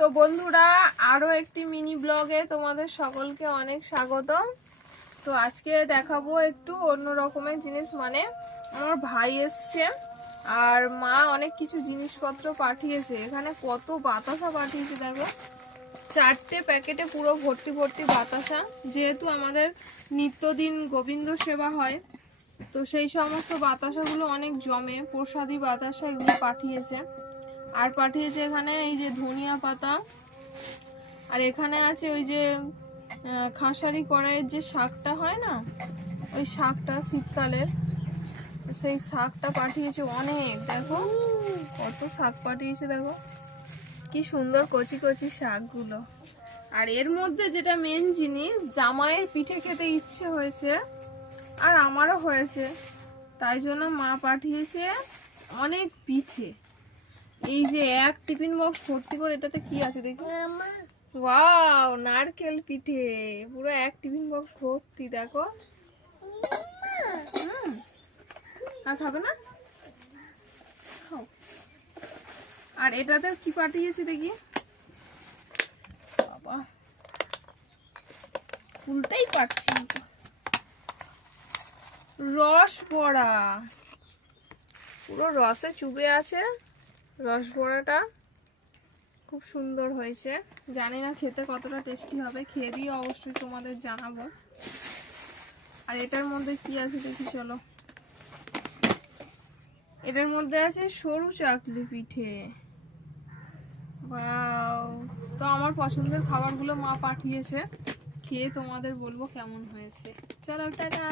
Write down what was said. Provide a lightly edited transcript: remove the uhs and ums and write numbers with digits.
তো বন্ধুরা আরো একটি মিনি ব্লগে তোমাদের সকলকে অনেক স্বাগত। তো আজকে দেখাবো একটু অন্য রকমের জিনিস, মানে আমার ভাই এসছে আর মা অনেক কিছু জিনিসপত্র পাঠিয়েছে। এখানে কত বাতাসা পাঠিয়েছে দেখো, 4টে প্যাকেটে পুরো ভর্তি ভর্তি বাতাসা। যেহেতু আমাদের নিত্যদিন গোবিন্দ সেবা হয়, তো সেই সমস্ত বাতাসাগুলো অনেক জমে, প্রসাদী বাতাসা এগুলো পাঠিয়েছে। আর পাঠিয়েছে এখানে এই যে ধনিয়া পাতা, আর এখানে আছে ওই যে খাসারি কড়াইয়ের যে শাকটা হয় না, ওই শাকটা শীতকালের, সেই শাকটা পাঠিয়েছে অনেক। দেখো কত শাক পাঠিয়েছে, দেখো কি সুন্দর কচি কচি শাকগুলো। আর এর মধ্যে যেটা মেন জিনিস, জামাইয়ের পিঠে খেতে ইচ্ছে হয়েছে আর আমারও হয়েছে, তাই জন্য মা পাঠিয়েছে অনেক পিঠে। এই যে এক টিফিন বক্স ভর্তি করে, এটাতে কি আছে দেখি, ওয়াও নারকেল পিঠে, পুরো এক টিফিন বক্স ভর্তি। দেখো আর খাবে না, খাও। আর এটাতে কি পাঠিয়েছে দেখি, বাবা উল্টাই পাচ্ছি, রস বড়া, পুরো রসে চুবে আছে। রস বড়াটা খুব সুন্দর হয়েছে, জানি না খেতে কতটা টেস্টি হবে, খেয়ে দিয়ে অবশ্যই তোমাদের জানাবো। আর এটার মধ্যে কি আছে দেখি, চলো। এটার মধ্যে আছে সরু চাকলি পিঠে। ওয়াও, তো আমার পছন্দের খাবারগুলো মা পাঠিয়েছে, খেয়ে তোমাদের বলবো কেমন হয়েছে। চলো টাটা।